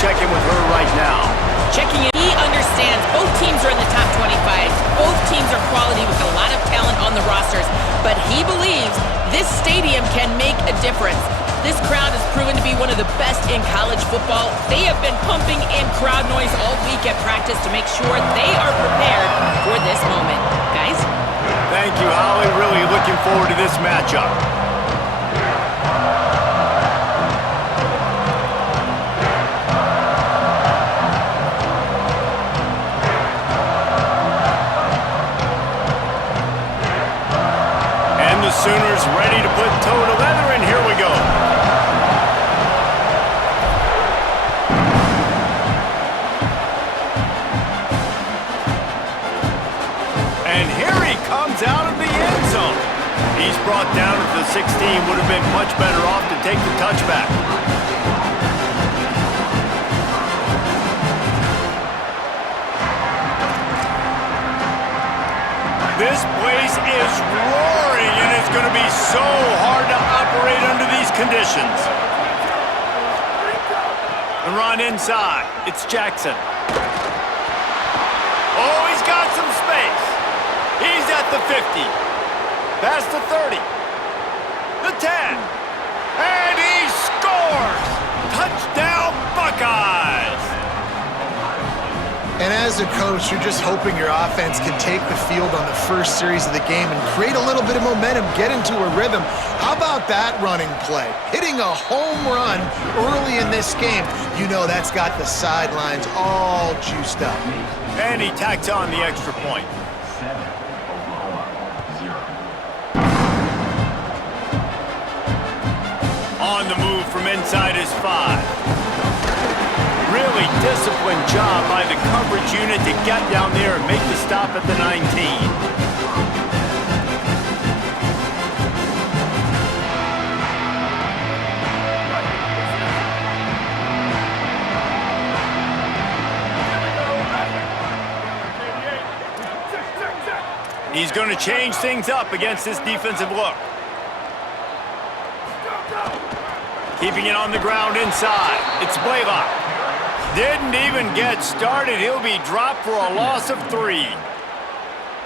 check in with her right now. Checking in, he understands both teams are in the top 25. Both teams are quality with a lot of talent on the rosters. But he believes this stadium can make a difference. This crowd has proven to be one of the best in college football. They have been pumping in crowd noise all week at practice to make sure they are prepared for this moment. Guys? Thank you, Holly. Really looking forward to this matchup. And the Sooners ready to put toe to leather, and here we go. And here he comes out of the end zone. He's brought down to the 16. Would have been much better off to take the touchback. This place is roaring, and it's going to be so hard to operate under these conditions. And run inside. It's Jackson. Oh, he's got some space. He's at the 50. Past the 30. The 10. And he scores! Touchdown, Buckeyes! And as a coach, you're just hoping your offense can take the field on the first series of the game and create a little bit of momentum, get into a rhythm. How about that running play? Hitting a home run early in this game. You know that's got the sidelines all juiced up. And he tacks on the extra point. On the move from inside his 5. Really disciplined job by the coverage unit to get down there and make the stop at the 19. He's going to change things up against this defensive look. Keeping it on the ground inside. It's Blaylock. Didn't even get started. He'll be dropped for a loss of 3.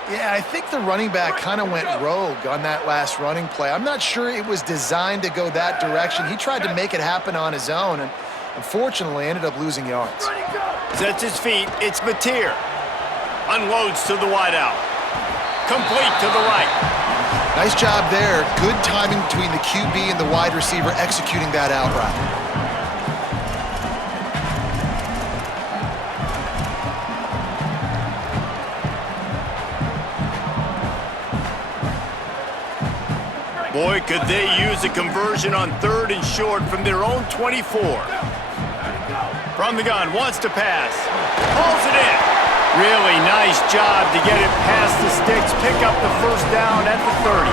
Yeah, I think the running back kind of went rogue on that last running play. I'm not sure it was designed to go that direction. He tried to make it happen on his own and unfortunately ended up losing yards. Sets his feet. It's Mateer. Unloads to the wideout. Complete to the right. Nice job there. Good timing between the QB and the wide receiver executing that out route. Boy, could they use a conversion on 3rd and short from their own 24. From the gun, wants to pass. Pulls it in. Really nice job to get it past the sticks, pick up the first down at the 30.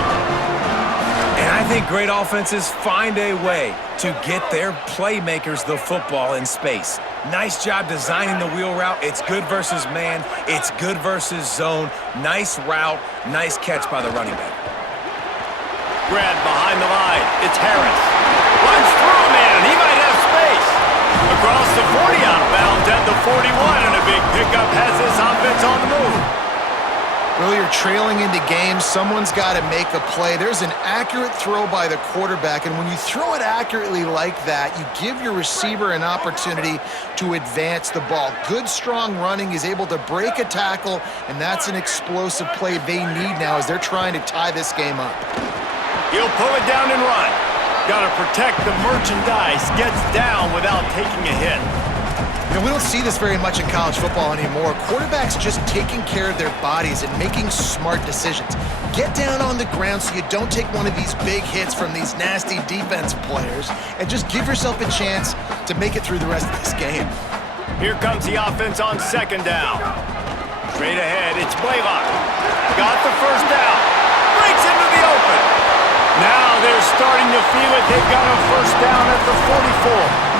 And I think great offenses find a way to get their playmakers the football in space. Nice job designing the wheel route. It's good versus man. It's good versus zone. Nice route. Nice catch by the running back. Grab behind the line. It's Harris. Runs through a man. He might have space. Across the 40 out of bounds at the 41, and a big pickup has this offense on the move. Well, you're trailing into games. Someone's got to make a play. There's an accurate throw by the quarterback, and when you throw it accurately like that, you give your receiver an opportunity to advance the ball. Good, strong running is able to break a tackle, and that's an explosive play they need now as they're trying to tie this game up. He'll pull it down and run. Got to protect the merchandise. Gets down without taking a hit. You know, we don't see this very much in college football anymore. Quarterbacks just taking care of their bodies and making smart decisions. Get down on the ground so you don't take one of these big hits from these nasty defense players and just give yourself a chance to make it through the rest of this game. Here comes the offense on 2nd down. Straight ahead, it's Blaylock. Got the first down. Breaks into the open. Now they're starting to feel it. They've got a first down at the 44.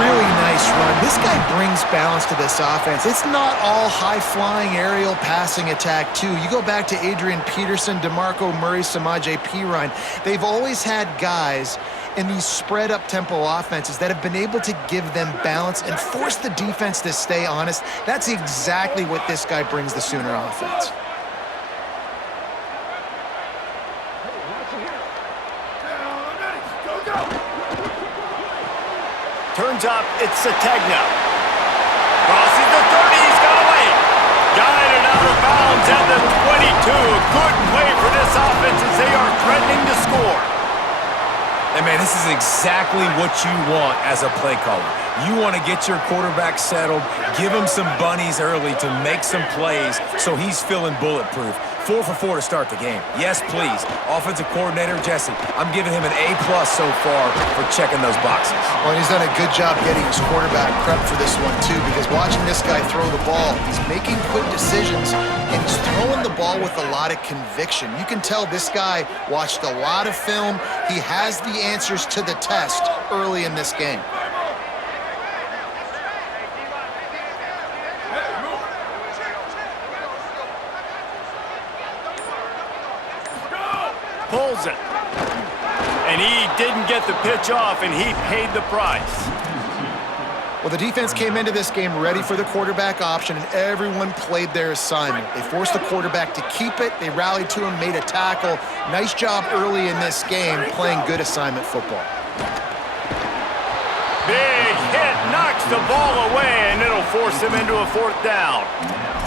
Really nice run. This guy brings balance to this offense. It's not all high-flying aerial passing attack, too. You go back to Adrian Peterson, DeMarco Murray, Samaje Perine. They've always had guys in these spread up tempo offenses that have been able to give them balance and force the defense to stay honest. That's exactly what this guy brings the Sooner offense. Turns up, it's Sategna. Crosses the 30, he's got away. Guided out of bounds at the 22. A good play for this offense as they are threatening to score. And man, this is exactly what you want as a play caller. You want to get your quarterback settled, give him some bunnies early to make some plays so he's feeling bulletproof. 4 for 4 to start the game. Yes, please. Offensive coordinator Jesse, I'm giving him an A+ so far for checking those boxes. Well, he's done a good job getting his quarterback prepped for this one, too, because watching this guy throw the ball, he's making quick decisions, and he's throwing the ball with a lot of conviction. You can tell this guy watched a lot of film. He has the answers to the test early in this game. Pulls it. And he didn't get the pitch off, and he paid the price. Well, the defense came into this game ready for the quarterback option, and everyone played their assignment. They forced the quarterback to keep it. They rallied to him, made a tackle. Nice job early in this game playing good assignment football. Big hit, knocks the ball away, and it'll force him into a 4th down.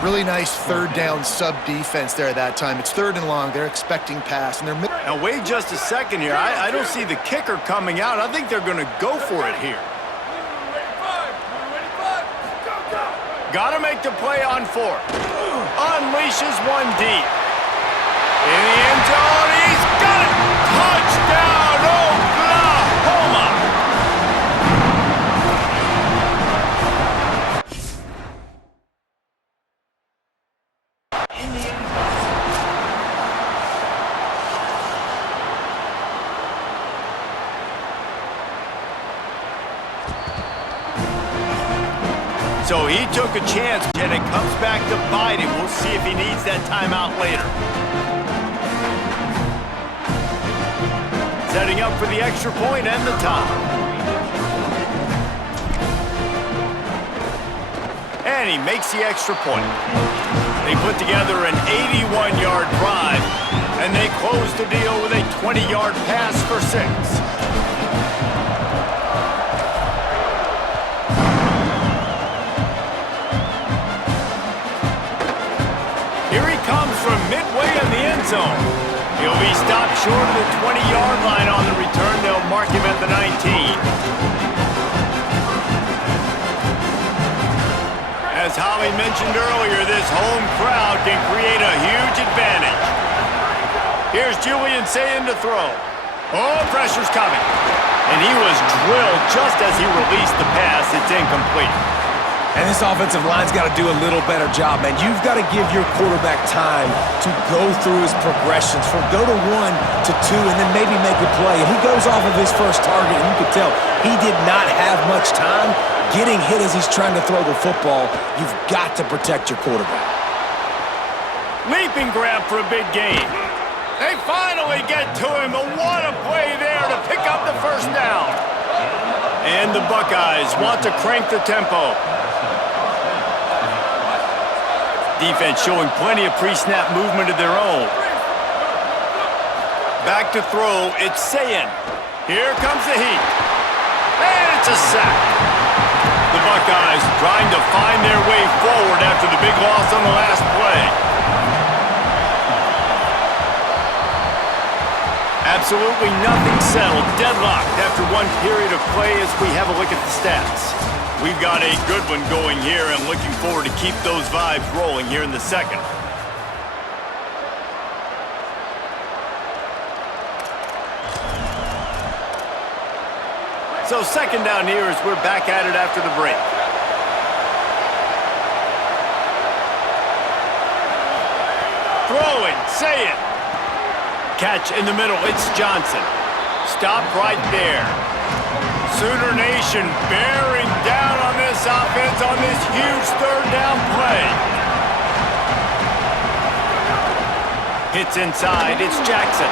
Really nice 3rd down sub-defense there that time. It's 3rd and long. They're expecting pass, and they're... Now, wait just a second here. I don't see the kicker coming out. I think they're going to go for it here. Got to make the play on 4th. Unleashes one deep. In the end zone, he's got it! Touchdown, Oklahoma! So he took a chance, and it comes back to bite him. We'll see if he needs that timeout later. Setting up for the extra point and the tie. And he makes the extra point. They put together an 81-yard drive, and they close the deal with a 20-yard pass for 6. Here he comes from midway in the end zone. He'll be stopped short of the 20-yard line on the return. They'll mark him at the 19. As Holly mentioned earlier, this home crowd can create a huge advantage. Here's Julian saying to throw. Oh, pressure's coming. And he was drilled just as he released the pass. It's incomplete. And this offensive line's got to do a little better job, man. You've got to give your quarterback time to go through his progressions from go to 1 to 2 and then maybe make a play. And he goes off of his first target, and you can tell he did not have much time getting hit as he's trying to throw the football. You've got to protect your quarterback. Leaping grab for a big gain. They finally get to him, but what a play there to pick up the 1st down. And the Buckeyes want to crank the tempo. Defense showing plenty of pre-snap movement of their own. Back to throw, it's Sayin. Here comes the heat. And it's a sack. The Buckeyes trying to find their way forward after the big loss on the last play. Absolutely nothing settled. Deadlocked after one period of play as we have a look at the stats. We've got a good one going here and looking forward to keep those vibes rolling here in the 2nd. So 2nd down here as we're back at it after the break. Throwing, say it. Catch in the middle, it's Johnson. Stop right there. Sooner Nation bearing down on this offense on this huge 3rd down play. Hits inside, it's Jackson.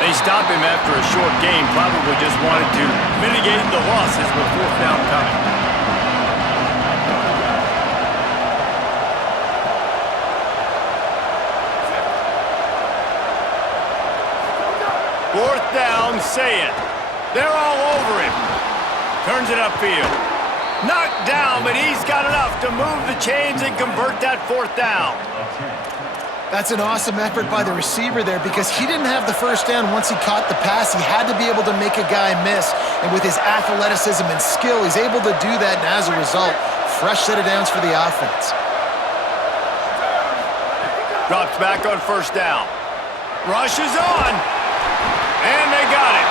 They stop him after a short game, probably just wanted to mitigate the losses with fourth down coming. Fourth down, say it. They're all over him. Turns it upfield. Knocked down, but he's got enough to move the chains and convert that fourth down. That's an awesome effort by the receiver there because he didn't have the first down once he caught the pass. He had to be able to make a guy miss. And with his athleticism and skill, he's able to do that. And as a result, fresh set of downs for the offense. Drops back on first down. Rushes on. And they got it.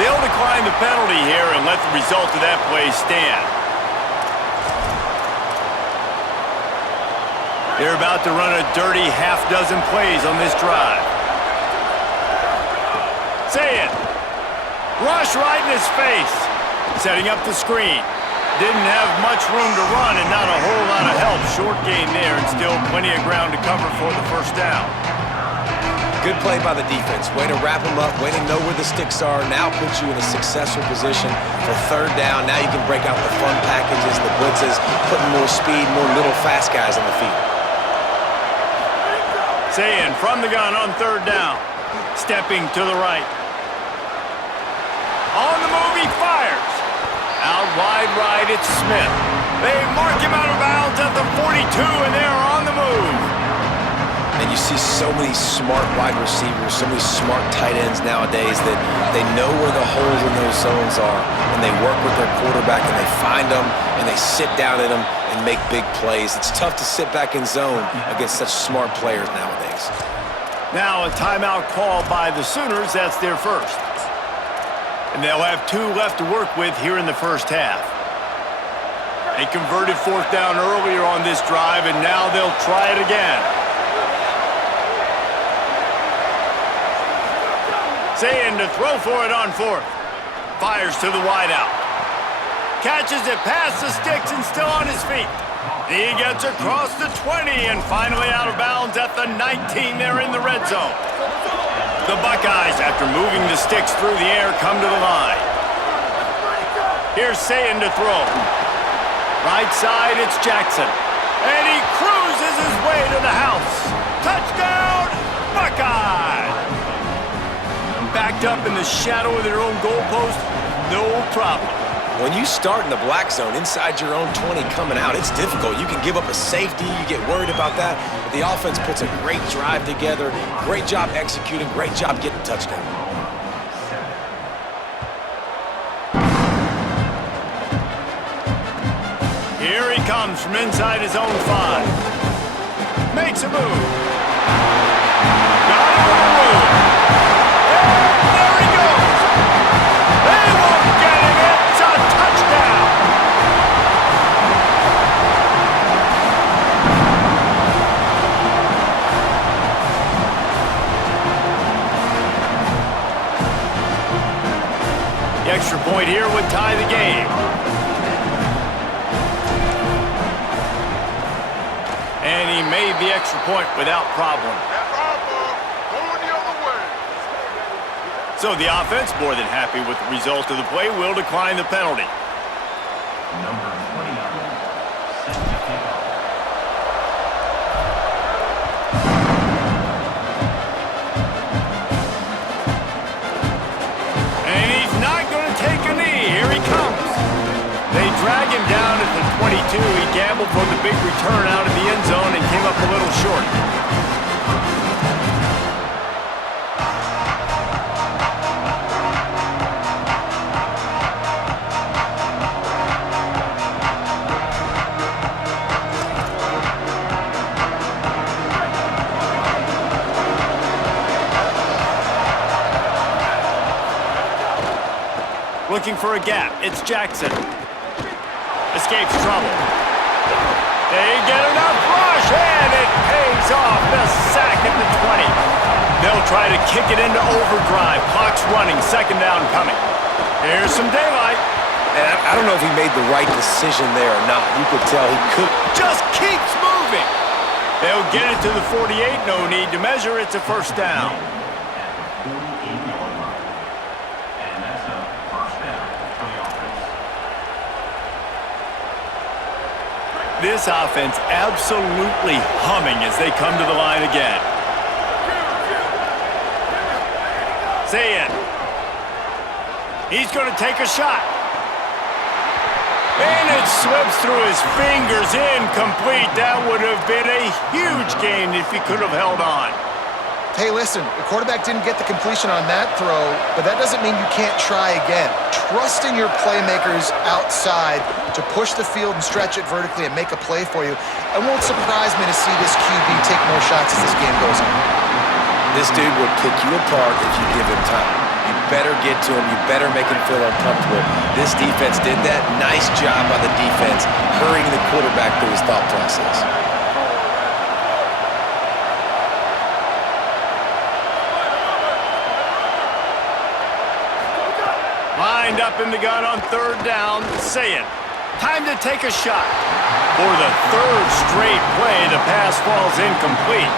They'll decline the penalty here and let the result of that play stand. They're about to run a dirty half-dozen plays on this drive. Say it. Rush right in his face. Setting up the screen. Didn't have much room to run and not a whole lot of help. Short gain there and still plenty of ground to cover for the first down. Good play by the defense. Way to wrap them up, way to know where the sticks are. Now puts you in a successful position for third down. Now you can break out the fun packages, the blitzes, putting more speed, more little fast guys on the field. Saying from the gun on third down. Stepping to the right. On the move, he fires. Out wide right, it's Smith. They mark him out of bounds at the 42, and they're on the move. And you see so many smart wide receivers, so many smart tight ends nowadays that they know where the holes in those zones are, and they work with their quarterback, and they find them, and they sit down in them and make big plays. It's tough to sit back in zone against such smart players nowadays. Now a timeout call by the Sooners. That's their first. And they'll have 2 left to work with here in the first half. They converted fourth down earlier on this drive, and now they'll try it again. Saying to throw for it on fourth. Fires to the wideout. Catches it past the sticks and still on his feet. He gets across the 20 and finally out of bounds at the 19. They're in the red zone. The Buckeyes, after moving the sticks through the air, come to the line. Here's Sayin to throw. Right side, it's Jackson. And he cruises his way to the house. Touchdown, Buckeyes! Backed up in the shadow of their own goalpost, no problem. When you start in the black zone inside your own 20 coming out, it's difficult. You can give up a safety, you get worried about that, but the offense puts a great drive together, great job executing, great job getting a touchdown. Here he comes from inside his own 5. Makes a move. Got it on the move. And there he goes. They won't get him. It's a touchdown. The extra point here would tie the game. And he made the extra point without problem. So the offense, more than happy with the result of the play, will decline the penalty. Number 29, set to kick off. And he's not going to take a knee. Here he comes. They drag him down at the 22. He gambled for the big return out of the end zone and came up a little short. Looking for a gap. It's Jackson. Escapes trouble. They get enough rush, and it pays off. The sack at the 20. They'll try to kick it into overdrive. Clock's running. Second down coming. Here's some daylight. And I don't know if he made the right decision there or not. You could tell he could. Just keeps moving. They'll get it to the 48. No need to measure. It's a first down. And that's a first down for the offense. This offense absolutely humming as they come to the line again. Say it. He's going to take a shot. And it slips through his fingers, incomplete. That would have been a huge gain if he could have held on. Hey, listen, the quarterback didn't get the completion on that throw, but that doesn't mean you can't try again. Trusting your playmakers outside to push the field and stretch it vertically and make a play for you. It won't surprise me to see this QB take more shots as this game goes on. This dude will pick you apart if you give him time. You better get to him. You better make him feel uncomfortable. This defense did that. Nice job by the defense, hurrying the quarterback through his thought process. Lined up in the gun on third down. Say it. Time to take a shot. For the third straight play, the pass falls incomplete.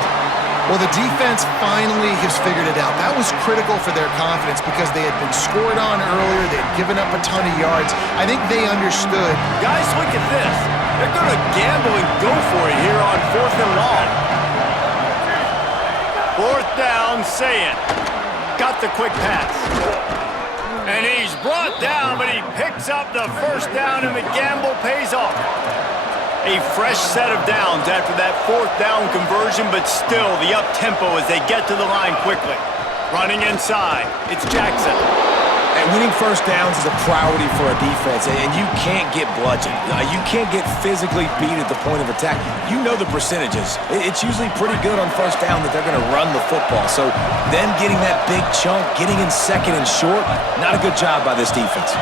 Well, the defense finally has figured it out. That was critical for their confidence because they had been scored on earlier. They had given up a ton of yards. I think they understood. Guys, look at this. They're going to gamble and go for it here on 4th and long. 4th down, say it. Got the quick pass. And he's brought down, but he picks up the first down, and the gamble pays off. A fresh set of downs after that 4th down conversion, but still the up-tempo as they get to the line quickly. Running inside, it's Jackson. And winning first downs is a priority for a defense, and you can't get bludgeoned. You can't get physically beat at the point of attack. You know the percentages. It's usually pretty good on first down that they're going to run the football. So them getting that big chunk, getting in second and short, not a good job by this defense.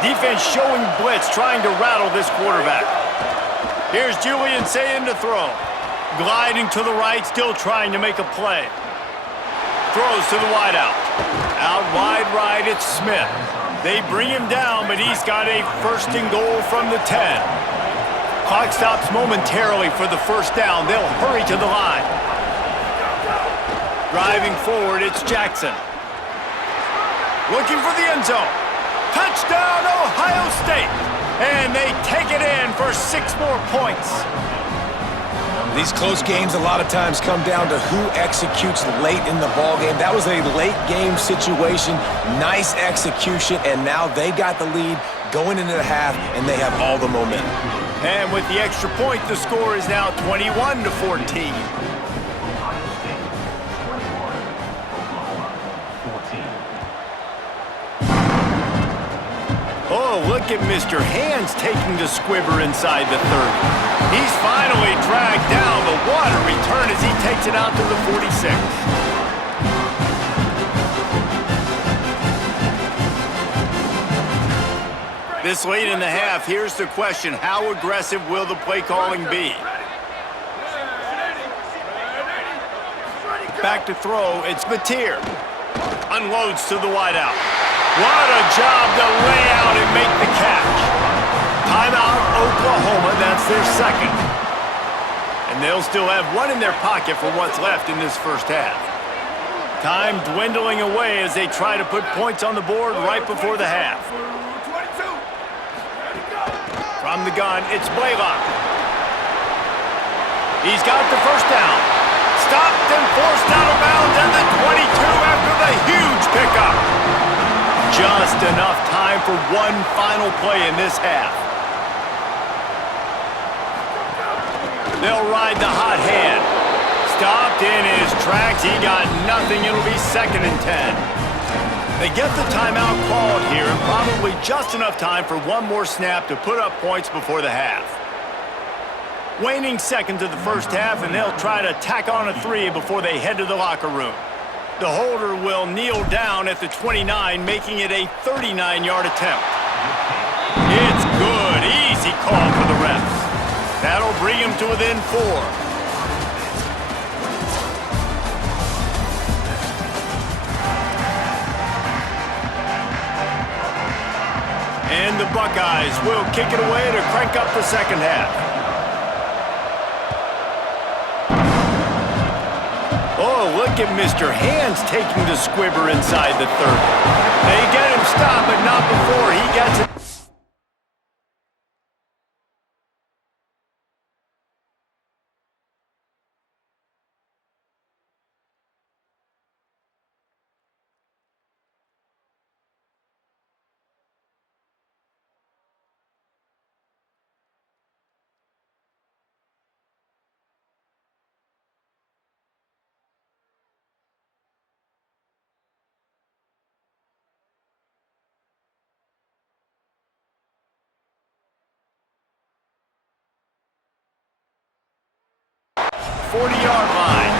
Defense showing blitz, trying to rattle this quarterback. Here's Julian saying to throw. Gliding to the right, still trying to make a play. Throws to the wideout. Out wide right, it's Smith. They bring him down, but he's got a first and goal from the 10. Clock stops momentarily for the first down. They'll hurry to the line. Driving forward, it's Jackson. Looking for the end zone. Touchdown, Ohio State! And they take it in for 6 more points. These close games a lot of times come down to who executes late in the ballgame. That was a late game situation, nice execution, and now they got the lead going into the half, and they have all the momentum. And with the extra point, the score is now 21-14. Oh, look at Mr. Hands taking the squibber inside the 30. He's finally dragged down the water return as he takes it out to the 46. This late in the half, here's the question. How aggressive will the play calling be? Back to throw, it's Mateer. Unloads to the wideout. What a job to lay out and make the catch. Timeout, Oklahoma, that's their second. And they'll still have one in their pocket for what's left in this first half. Time dwindling away as they try to put points on the board right before the half. From the gun, it's Blaylock. He's got the first down. Stopped and forced out of bounds at the 22 after the huge pickup. Just enough time for one final play in this half. They'll ride the hot hand. Stopped in his tracks. He got nothing. It'll be 2nd and 10. They get the timeout called here, and probably just enough time for one more snap to put up points before the half. Waning seconds of the first half, and they'll try to tack on a 3 before they head to the locker room. The holder will kneel down at the 29, making it a 39-yard attempt. It's good. Easy call for the refs. That'll bring him to within 4. And the Buckeyes will kick it away to crank up the second half. Oh, look at Mr. Hands taking the squibber inside the 30. They get him stopped, but not before he gets it. Yard line.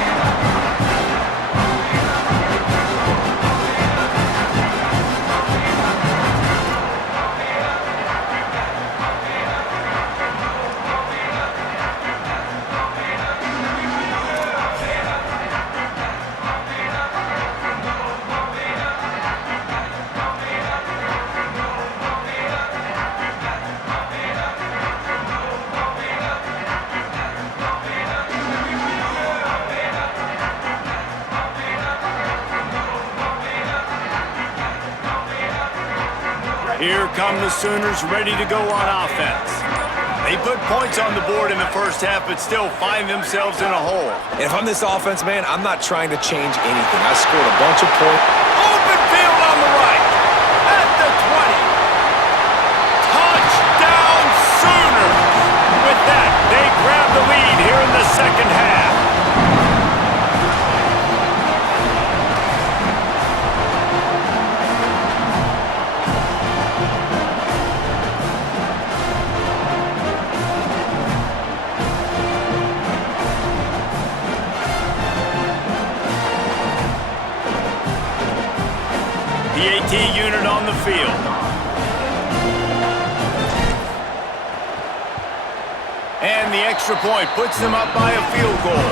Here come the Sooners ready to go on offense. They put points on the board in the first half, but still find themselves in a hole. And if I'm this offense, man, I'm not trying to change anything. I scored a bunch of points. Open field on the right. At the 20. Touchdown Sooners! With that, they grab the lead here in the second half. The AT unit on the field. And the extra point puts them up by a field goal.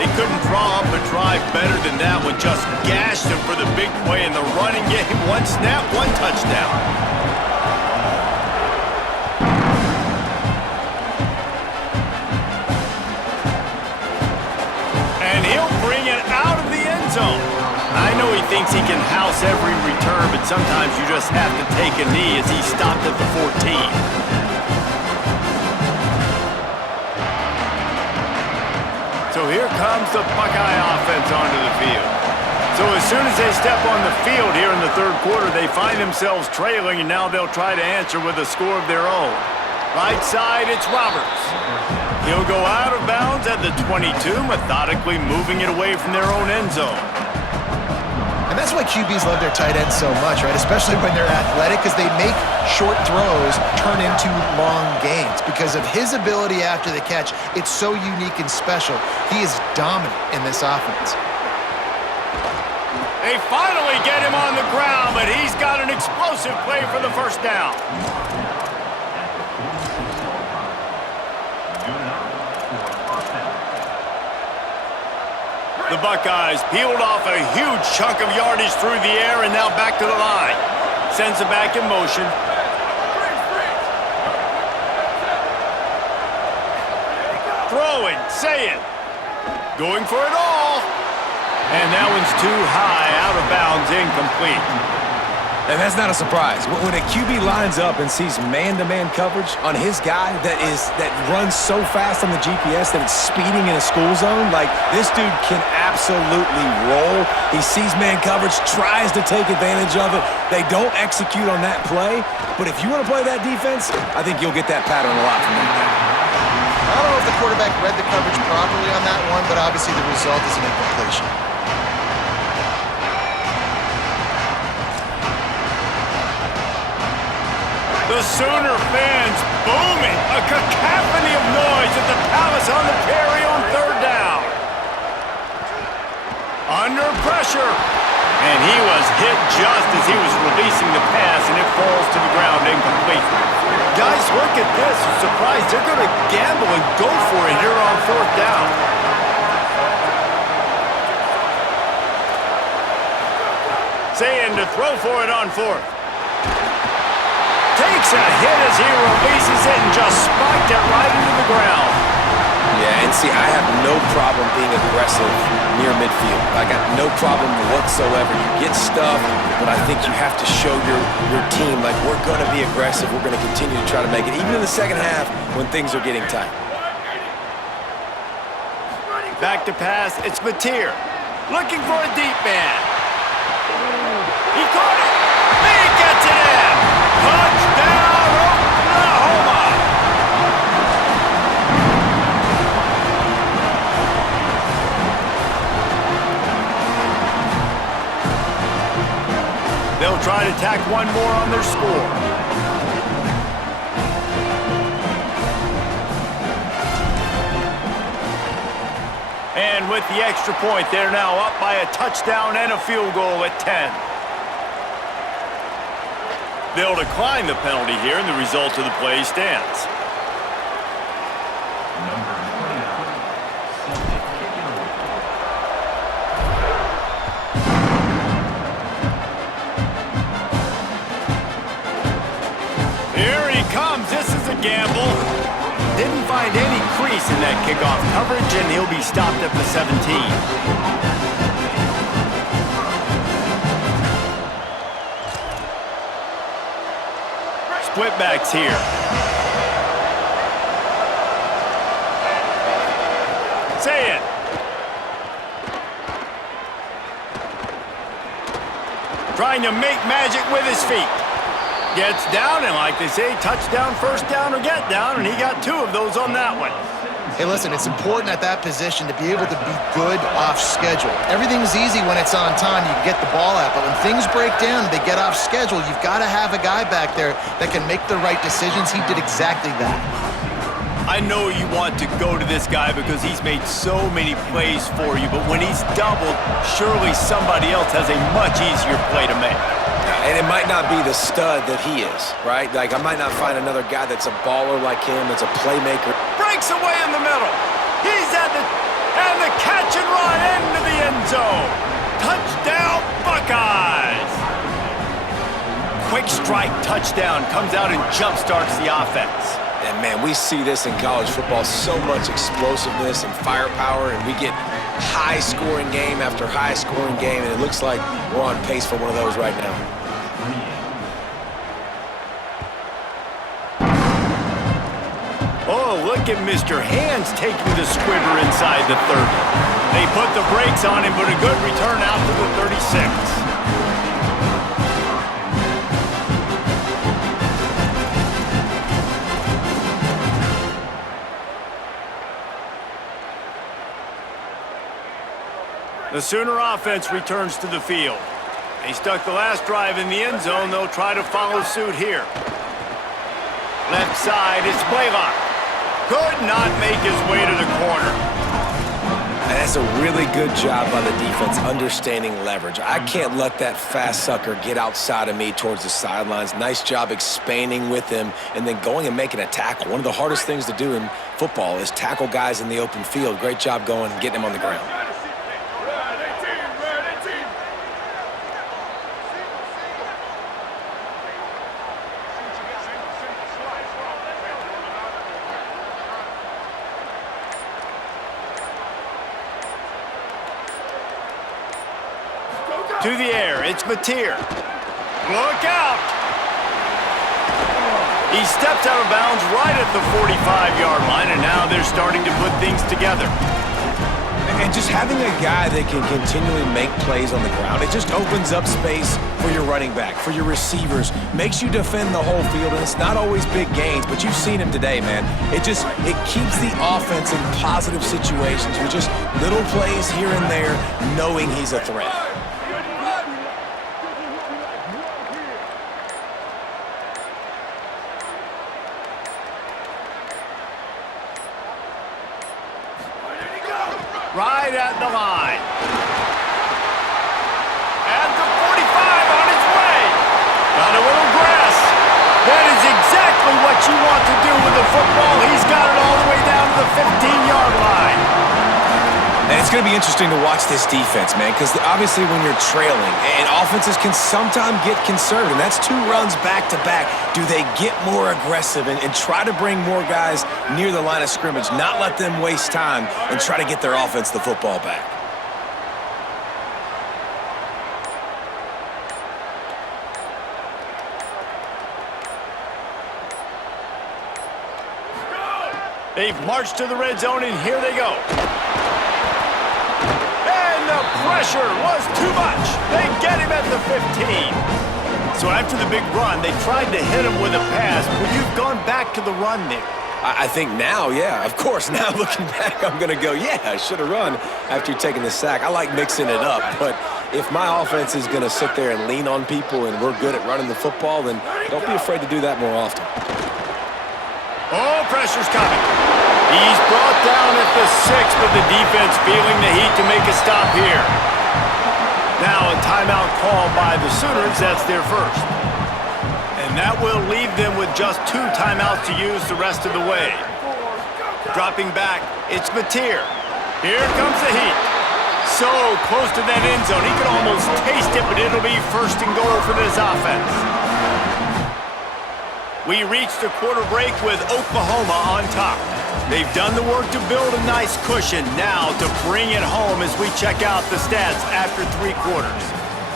They couldn't draw up a drive better than that one. Just gashed them for the big play in the running game. One snap, one touchdown. And he'll bring it out of the end zone. I know he thinks he can house every return, but sometimes you just have to take a knee as he stopped at the 14. So here comes the Buckeye offense onto the field. So as soon as they step on the field here in the third quarter, they find themselves trailing, and now they'll try to answer with a score of their own. Right side, it's Roberts. He'll go out of bounds at the 22, methodically moving it away from their own end zone. And that's why QBs love their tight ends so much, right? Especially when they're athletic, because they make short throws turn into long gains. Because of his ability after the catch, it's so unique and special. He is dominant in this offense. They finally get him on the ground, but he's got an explosive play for the first down. The Buckeyes peeled off a huge chunk of yardage through the air and now back to the line. Sends it back in motion. Throwing, say it. Going for it all. And that one's too high, out of bounds, incomplete. And that's not a surprise. When a QB lines up and sees man-to-man coverage on his guy that runs so fast on the GPS that it's speeding in a school zone, like this dude can absolutely roll. He sees man coverage, tries to take advantage of it. They don't execute on that play, but if you want to play that defense, I think you'll get that pattern a lot from that guy. I don't know if the quarterback read the coverage properly on that one, but obviously the result is an incompletion. The Sooner fans booming. A cacophony of noise at the Palace on the Prairie on third down. Under pressure. And he was hit just as he was releasing the pass, and it falls to the ground incomplete. Guys, look at this. I'm surprised they're going to gamble and go for it here on fourth down. Saying to throw for it on fourth. Takes a hit as he releases it and just spiked it right into the ground. Yeah, Yeah, and see, I have no problem being aggressive near midfield. I got no problem whatsoever. You get stuff, but I think you have to show your team, like, we're going to be aggressive. We're going to continue to try to make it, even in the second half when things are getting tight. Back to pass, it's Mateer. Looking for a deep man. He caught it. He gets it in. Touchdown, Oklahoma. They'll try to tack one more on their score. And with the extra point, they're now up by a touchdown and a field goal at 10. They'll decline the penalty here, and the result of the play stands. Number 29, Celtic kicking away. Here he comes. This is a gamble. Didn't find any crease in that kickoff coverage, and he'll be stopped at the 17. Split backs here. Say it. Trying to make magic with his feet. Gets down, and like they say, touchdown, first down, or get down, and he got 2 of those on that one. Hey, listen, it's important at that position to be able to be good off schedule. Everything's easy when it's on time. You can get the ball out, but when things break down and they get off schedule, you've got to have a guy back there that can make the right decisions. He did exactly that. I know you want to go to this guy because he's made so many plays for you, but when he's doubled, surely somebody else has a much easier play to make. And it might not be the stud that he is, right? Like, I might not find another guy that's a baller like him, that's a playmaker. Breaks away in the middle. He's at and the catch and run into the end zone. Touchdown, Buckeyes. Quick strike touchdown comes out and jump-starts the offense. And, man, we see this in college football, so much explosiveness and firepower, and we get high-scoring game after high-scoring game, and it looks like we're on pace for one of those right now. Oh, look at Mr. Hands taking the squibber inside the 30. They put the brakes on him, but a good return out to the 36. The Sooner offense returns to the field. They stuck the last drive in the end zone. They'll try to follow suit here. Left side, it's Blaylock. Could not make his way to the corner. And that's a really good job by the defense understanding leverage. I can't let that fast sucker get outside of me towards the sidelines. Nice job expanding with him and then going and making a tackle. One of the hardest things to do in football is tackle guys in the open field. Great job going and getting him on the ground. To the air, it's Mateer. Look out! He steps out of bounds right at the 45-yard line, and now they're starting to put things together. And just having a guy that can continually make plays on the ground, it just opens up space for your running back, for your receivers, makes you defend the whole field, and it's not always big gains, but you've seen him today, man. It keeps the offense in positive situations with just little plays here and there, knowing he's a threat. Right at the line. At the 45 on his way. Got a little grass. That is exactly what you want to do with the football. He's got it all the way down to the 15-yard line. And it's It's going to be interesting to watch this defense, man, because obviously when you're trailing, and offenses can sometimes get concerned, and that's 2 runs back-to-back. Do they get more aggressive and try to bring more guys near the line of scrimmage, not let them waste time, and try to get their offense the football back? They've marched to the red zone, and here they go. And the pressure was too much. They get him at the 15. So after the big run, they tried to hit him with a pass, but you've gone back to the run there. I think now, yeah, of course. Now looking back, I'm going to go, yeah, I should have run after taking the sack. I like mixing it up, but if my offense is going to sit there and lean on people and we're good at running the football, then don't be afraid to do that more often. Oh, pressure's coming. He's brought down at the 6, but the defense feeling the heat to make a stop here. Now a timeout call by the Sooners. That's their first. And that will leave them with just 2 timeouts to use the rest of the way. Dropping back, it's Mateer. Here comes the heat. So close to that end zone. He can almost taste it, but it'll be first and goal for this offense. We reached a quarter break with Oklahoma on top. They've done the work to build a nice cushion. Now to bring it home as we check out the stats after 3 quarters.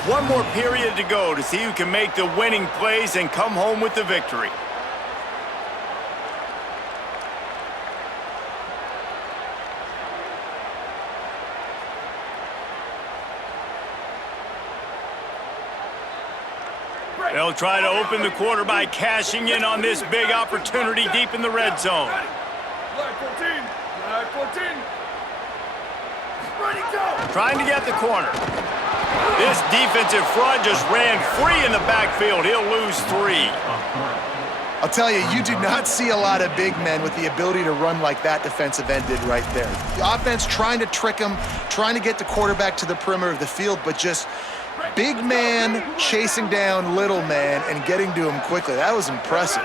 One more period to go to see who can make the winning plays and come home with the victory. They'll try to open the quarter by cashing in on this big opportunity deep in the red zone. Black 14, Black 14. Ready, go! Trying to get the corner. This defensive front just ran free in the backfield. He'll lose 3. I'll tell you, you do not see a lot of big men with the ability to run like that defensive end did right there. The offense trying to trick him, trying to get the quarterback to the perimeter of the field, but just big man chasing down little man and getting to him quickly. That was impressive.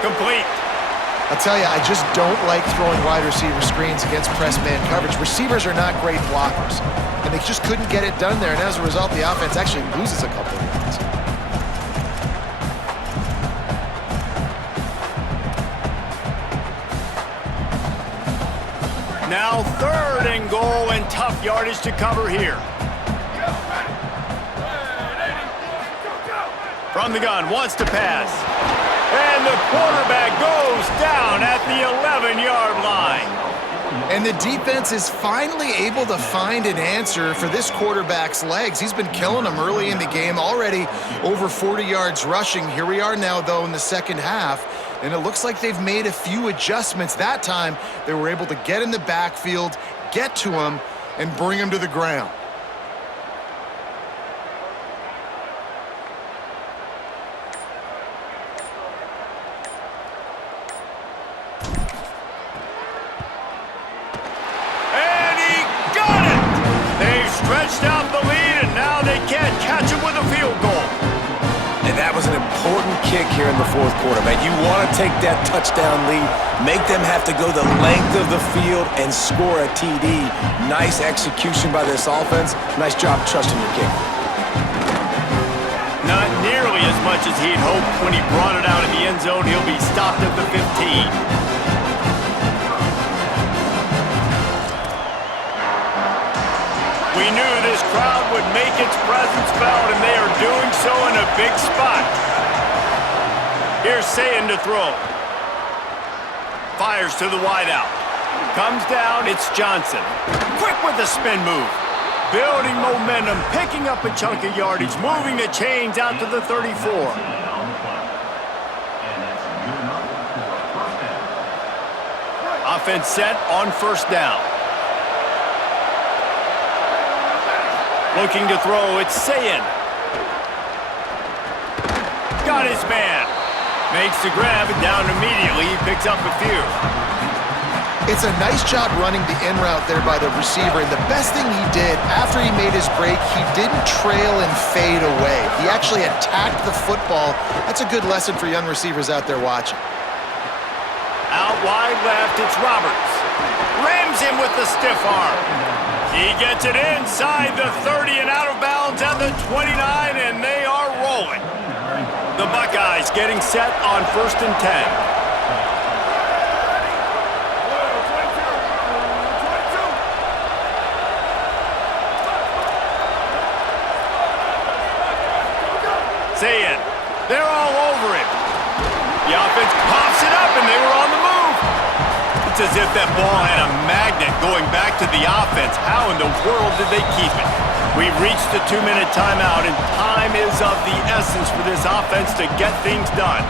Complete. I'll tell you, I just don't like throwing wide receiver screens against press man coverage. Receivers are not great blockers, and they just couldn't get it done there, and as a result, the offense actually loses a couple of yards. Now 3rd and goal, and tough yardage to cover here. From the gun, wants to pass. And the quarterback goes down at the 11-yard line. And the defense is finally able to find an answer for this quarterback's legs. He's been killing them early in the game, already over 40 yards rushing. Here we are now, though, in the second half. And it looks like they've made a few adjustments. That time, they were able to get in the backfield, get to him, and bring him to the ground. And he got it! They've stretched out the lead, and now they can't catch him with a field goal. And that was an important kick here in the 4th quarter, man. You want to take that touchdown lead, make them have to go the length of the field and score a TD. Nice execution by this offense. Nice job trusting your kicker. Not nearly as much as he'd hoped when he brought it out in the end zone. He'll be stopped at the 15. We knew this crowd would make its presence felt, and they are doing so in a big spot. Here's Sayin to throw. Fires to the wideout. Comes down, it's Johnson. Quick with the spin move. Building momentum, picking up a chunk of yardage, moving the chains out to the 34. Offense set on 1st down. Looking to throw, it's Sayin. Got his man. Makes the grab and down immediately. He picks up a few. It's a nice job running the in route there by the receiver, and the best thing he did after he made his break, he didn't trail and fade away. He actually attacked the football. That's a good lesson for young receivers out there watching. Out wide left, it's Roberts. Rams him with the stiff arm. He gets it inside the 30 and out of bounds at the 29, and they are rolling. The Buckeyes getting set on 1st and 10. Saying they're all over him. The offense pops it up, and they were on the move. It's as if that ball had a magnet going back to the offense. How in the world did they keep it? We've reached the 2-minute timeout, and time is of the essence for this offense to get things done.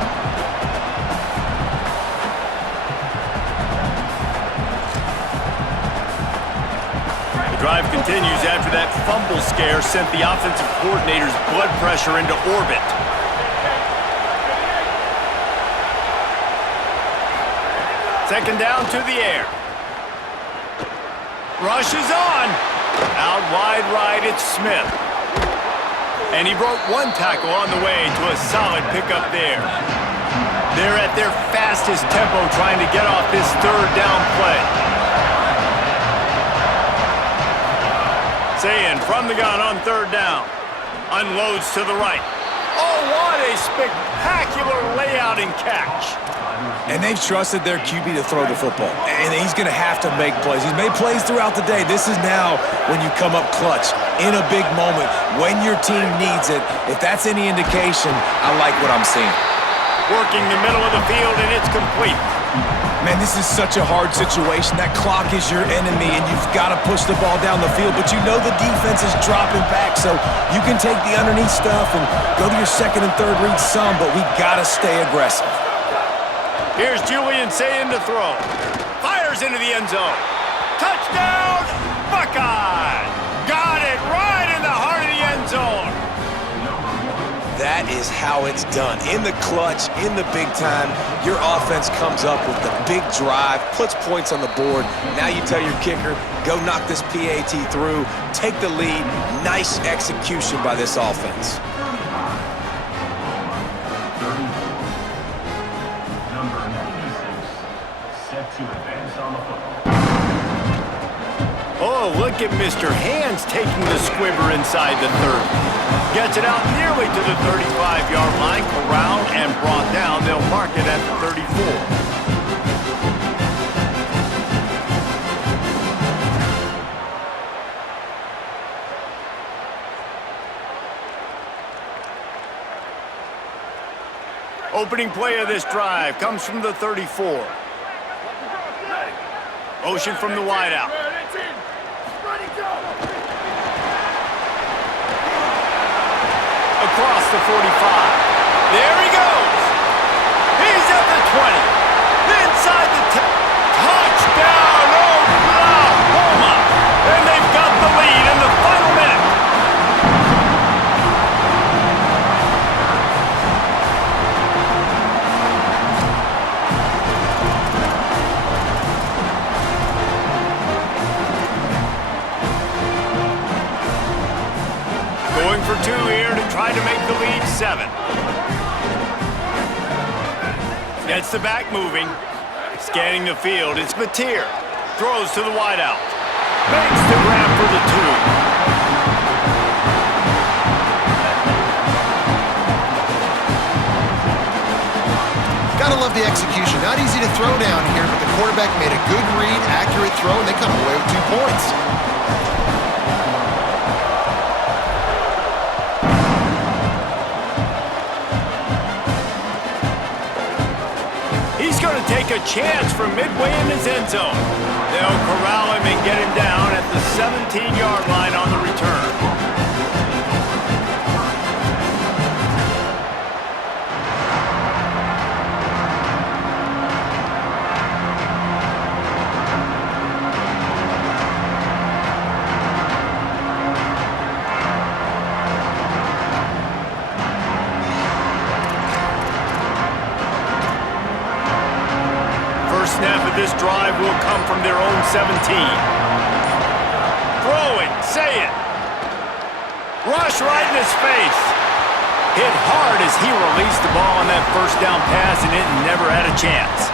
The drive continues after that fumble scare sent the offensive coordinator's blood pressure into orbit. Second down to the air. Rush is on. Out wide right, it's Smith. And he broke one tackle on the way to a solid pickup there. They're at their fastest tempo trying to get off this third down play. Saying from the gun on third down. Unloads to the right. Oh, what a spectacular layout and catch. And they've trusted their QB to throw the football. And he's going to have to make plays. He's made plays throughout the day. This is now when you come up clutch in a big moment when your team needs it. If that's any indication, I like what I'm seeing. Working the middle of the field, and it's complete. Man, this is such a hard situation. That clock is your enemy, and you've got to push the ball down the field. But you know the defense is dropping back, so you can take the underneath stuff and go to your second and third read some, but we got to stay aggressive. Here's Julian saying to throw. Fires into the end zone. Touchdown, Buckeyes! Got it right in the heart of the end zone. That is how it's done. In the clutch, in the big time, your offense comes up with the big drive, puts points on the board. Now you tell your kicker, go knock this PAT through, take the lead. Nice execution by this offense. Number 96, set to advance on the football. Oh, look at Mr. Hands taking the squibber inside the 30. Gets it out nearly to the 35-yard line, corralled and brought down. They'll mark it at the 34. Opening play of this drive comes from the 34. Motion from the wideout. Across the 45. There he goes. He's at the 20. Inside the 10. Touchdown, Oklahoma. And they've got the lead in the final minute. Going for two here to try to make the lead 7. Gets the back moving. Scanning the field, it's Mateer. Throws to the wideout. Makes the grab for the 2. Gotta love the execution. Not easy to throw down here, but the quarterback made a good read, accurate throw, and they come away with 2 points. He's going to take a chance from midway in his end zone. They'll corral him and get him down at the 17-yard line on the return. first snap of this drive will come from their own 17. Throwing, say it. Rush right in his face. Hit hard as he released the ball on that first down pass, and it never had a chance.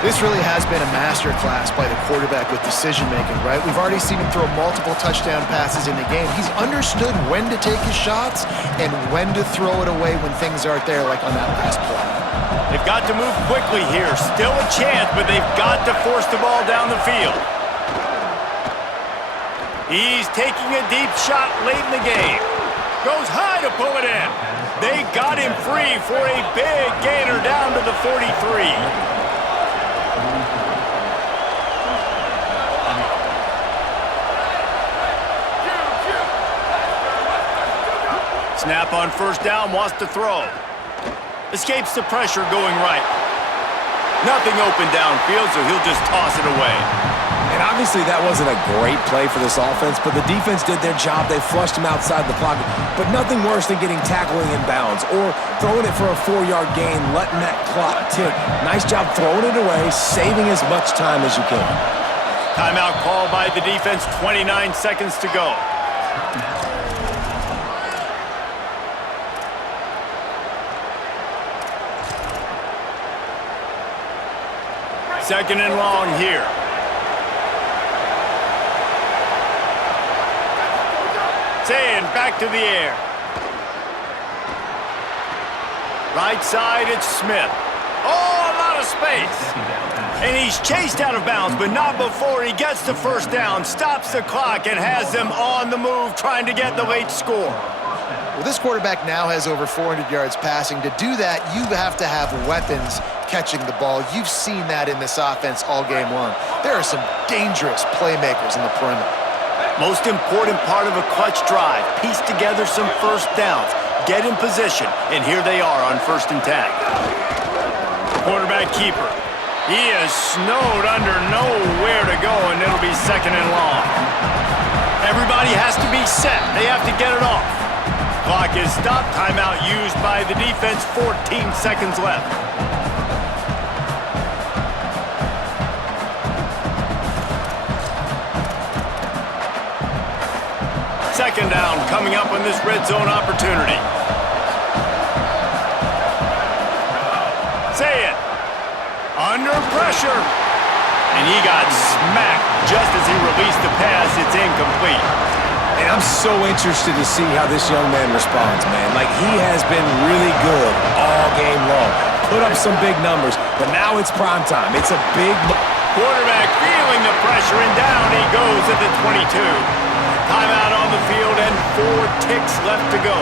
This really has been a masterclass by the quarterback with decision-making, right? We've already seen him throw multiple touchdown passes in the game. He's understood when to take his shots and when to throw it away when things aren't there, like on that last play. They've got to move quickly here. Still a chance, but they've got to force the ball down the field. He's taking a deep shot late in the game. Goes high to pull it in. They got him free for a big gainer down to the 43. Snap on first down, wants to throw. Escapes the pressure going right. Nothing open downfield, so he'll just toss it away. And obviously that wasn't a great play for this offense, but the defense did their job. They flushed him outside the pocket. But nothing worse than getting tackling in bounds or throwing it for a 4-yard gain, letting that clock tick. Nice job throwing it away, saving as much time as you can. Timeout called by the defense, 29 seconds to go. Second and long here. Saying back to the air. Right side, it's Smith. Oh, a lot of space. And he's chased out of bounds, but not before he gets the first down, stops the clock, and has them on the move trying to get the late score. Well, this quarterback now has over 400 yards passing. To do that, you have to have weapons catching the ball. You've seen that in this offense all game long. There are some dangerous playmakers in the perimeter. Most important part of a clutch drive, piece together some first downs, get in position, and here they are on 1st and 10. Quarterback keeper. He is snowed under, nowhere to go, and it'll be second and long. Everybody has to be set. They have to get it off. Clock is stopped. Timeout used by the defense. 14 seconds left. Second down coming up on this red zone opportunity. Say it. Under pressure. And he got smacked just as he released the pass. It's incomplete. And I'm so interested to see how this young man responds, man. Like, he has been really good all game long. Put up some big numbers, but now it's prime time. It's a big... Quarterback feeling the pressure, and down he goes at the 22. Timeout on the field and 4 ticks left to go.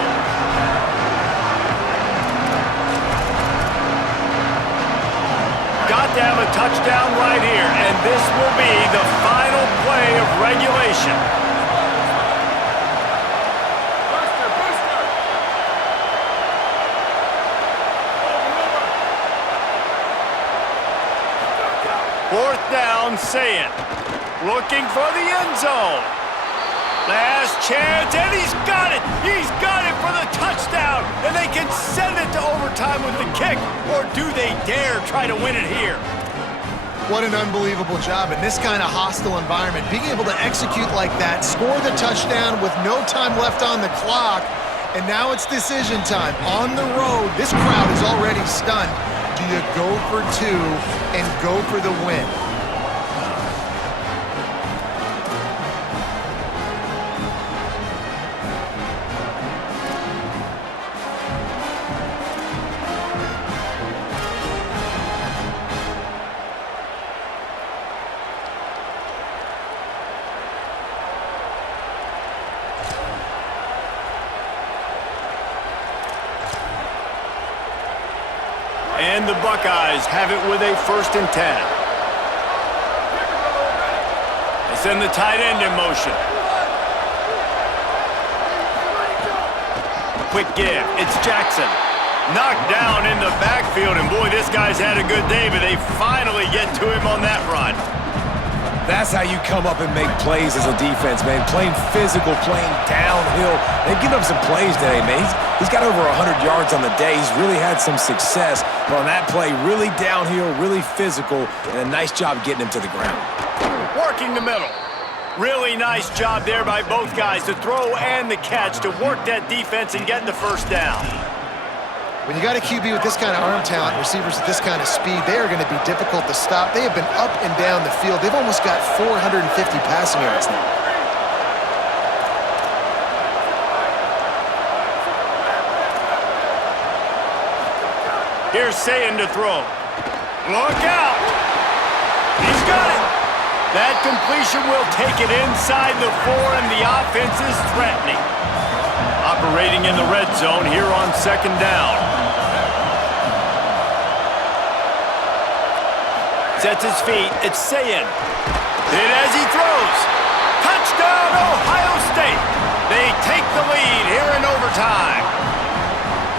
Got to have a touchdown right here, and this will be the final play of regulation. Fourth down, saying, looking for the end zone. Last chance, and he's got it! He's got it for the touchdown! And they can send it to overtime with the kick, or do they dare try to win it here? What an unbelievable job in this kind of hostile environment. Being able to execute like that, score the touchdown with no time left on the clock, and now it's decision time. On the road, this crowd is already stunned. Do you go for 2 and go for the win? And the Buckeyes have it with a 1st and 10. They send the tight end in motion. Quick give. It's Jackson. Knocked down in the backfield, and boy, this guy's had a good day, but they finally get to him on that run. That's how you come up and make plays as a defense, man. Playing physical, playing downhill. They've given up some plays today, man. He's got over 100 yards on the day. He's really had some success. But on that play, really downhill, really physical, and a nice job getting him to the ground. Working the middle. Really nice job there by both guys, the throw and the catch, to work that defense and get the first down. When you got a QB with this kind of arm talent, receivers with this kind of speed, they are going to be difficult to stop. They have been up and down the field. They've almost got 450 passing yards now. Here's Sayin to throw. Look out! He's got it! That completion will take it inside the 4, and the offense is threatening. Operating in the red zone here on second down. Sets his feet. It's Sayin. Hit as he throws. Touchdown, Ohio State. They take the lead here in overtime.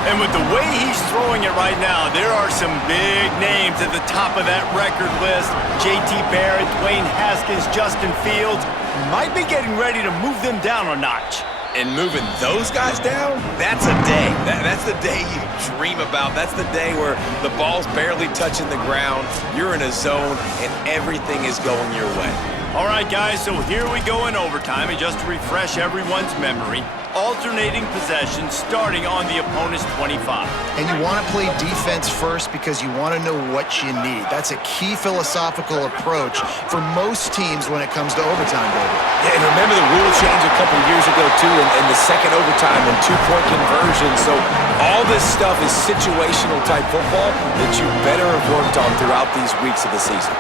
And with the way he's throwing it right now, there are some big names at the top of that record list. J.T. Barrett, Dwayne Haskins, Justin Fields might be getting ready to move them down a notch. And moving those guys down, that's a day. That's the day you dream about. That's the day where the ball's barely touching the ground, you're in a zone, and everything is going your way. All right, guys, so here we go in overtime, and just to refresh everyone's memory, alternating possessions starting on the opponent's 25. And you want to play defense first because you want to know what you need. That's a key philosophical approach for most teams when it comes to overtime, baby. Yeah, and remember the rule change a couple years ago, too, in the second overtime and two-point conversion. So all this stuff is situational type football that you better have worked on throughout these weeks of the season.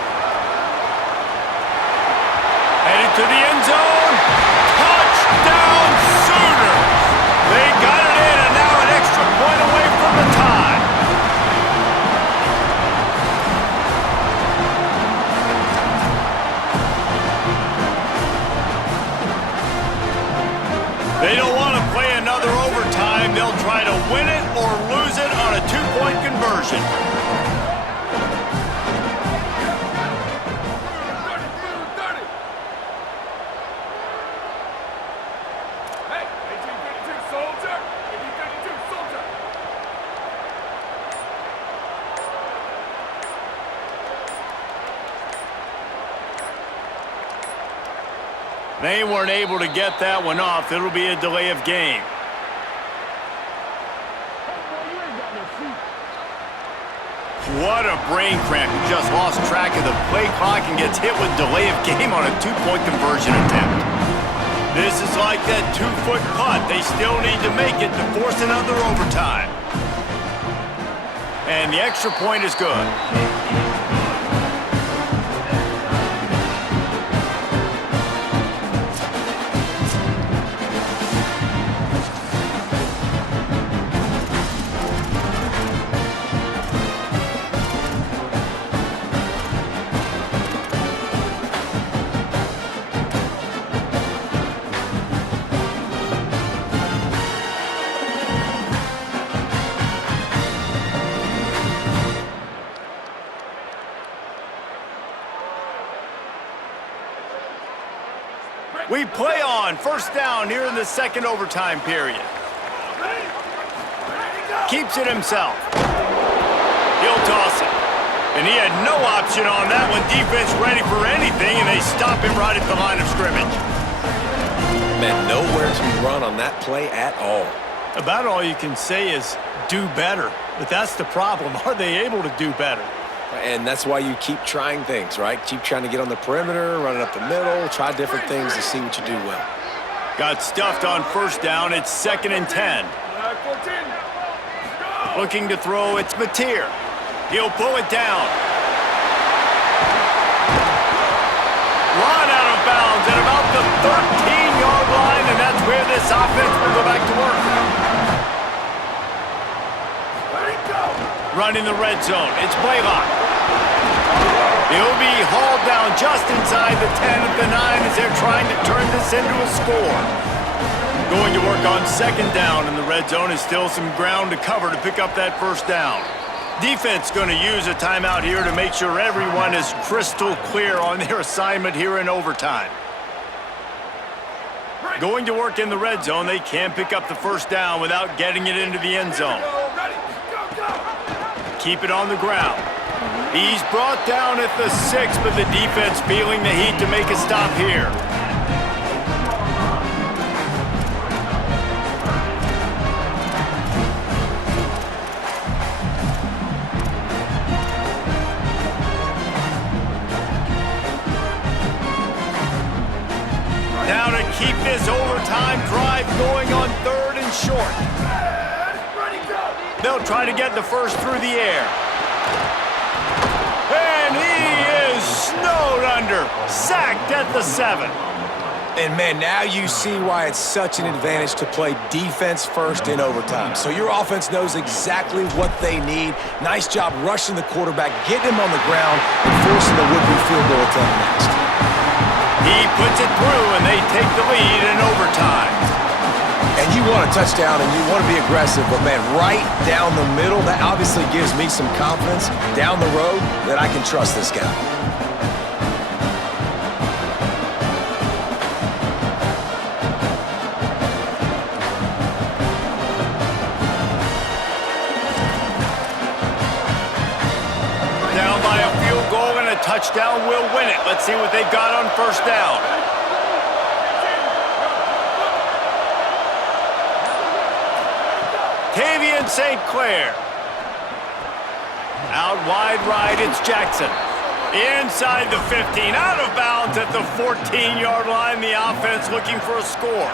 Headed to the end zone. Touchdown Sooners! They got it in, and now an extra point away from the tie. They don't want to play another overtime. They'll try to win it or lose it on a two-point conversion. They weren't able to get that one off. It'll be a delay of game. What a brain cramp. He just lost track of the play clock and gets hit with delay of game on a two-point conversion attempt. This is like that 2-foot putt. They still need to make it to force another overtime. And the extra point is good. We play on first down here in the second overtime period. Keeps it himself. He'll toss it. And he had no option on that one. Defense ready for anything, and they stop him right at the line of scrimmage. Man, nowhere to run on that play at all. About all you can say is do better. But that's the problem. Are they able to do better? And that's why you keep trying things, right? Keep trying to get on the perimeter, running up the middle, try different things to see what you do well. Got stuffed on first down. It's 2nd and 10. Looking to throw, it's Mateer. He'll pull it down. Run out of bounds at about the 13-yard line, and that's where this offense will go back to work. Run in the red zone. It's Blaylock. He'll be hauled down just inside the 10 at the 9 as they're trying to turn this into a score. Going to work on 2nd down in the red zone is still some ground to cover to pick up that first down. Defense going to use a timeout here to make sure everyone is crystal clear on their assignment here in overtime. Going to work in the red zone. They can't pick up the first down without getting it into the end zone. Keep it on the ground. He's brought down at the 6, but the defense feeling the heat to make a stop here. Now to keep this overtime drive going on 3rd and short. They'll try to get the first through the air. And he is snowed under. Sacked at the 7. And, man, now you see why it's such an advantage to play defense first in overtime. So your offense knows exactly what they need. Nice job rushing the quarterback, getting him on the ground, and forcing the would-be field goal attempt next. He puts it through, and they take the lead in overtime. And you want a touchdown, and you want to be aggressive, but, man, right down the middle, that obviously gives me some confidence down the road that I can trust this guy. Down by a field goal and a touchdown will win it. Let's see what they've got on first down. Tavian St. Clair. Out wide right, it's Jackson. Inside the 15, out of bounds at the 14-yard line. The offense looking for a score.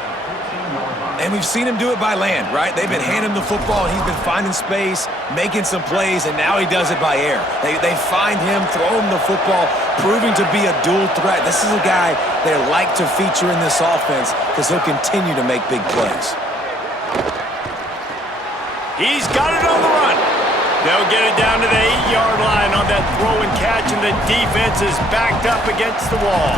And we've seen him do it by land, right? They've been handing him the football, and he's been finding space, making some plays, and now he does it by air. They find him, throw him the football, proving to be a dual threat. This is a guy they like to feature in this offense because he'll continue to make big plays. He's got it on the run. They'll get it down to the 8-yard line on that throw and catch, and the defense is backed up against the wall.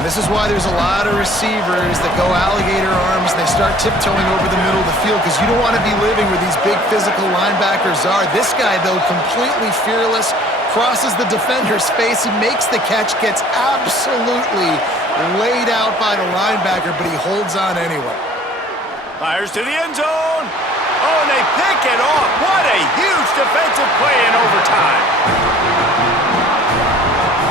This is why there's a lot of receivers that go alligator arms and they start tiptoeing over the middle of the field because you don't want to be living where these big physical linebackers are. This guy, though, completely fearless, crosses the defender's face. He makes the catch, gets absolutely laid out by the linebacker, but he holds on anyway. Fires to the end zone. Oh, and they pick it off. What a huge defensive play in overtime.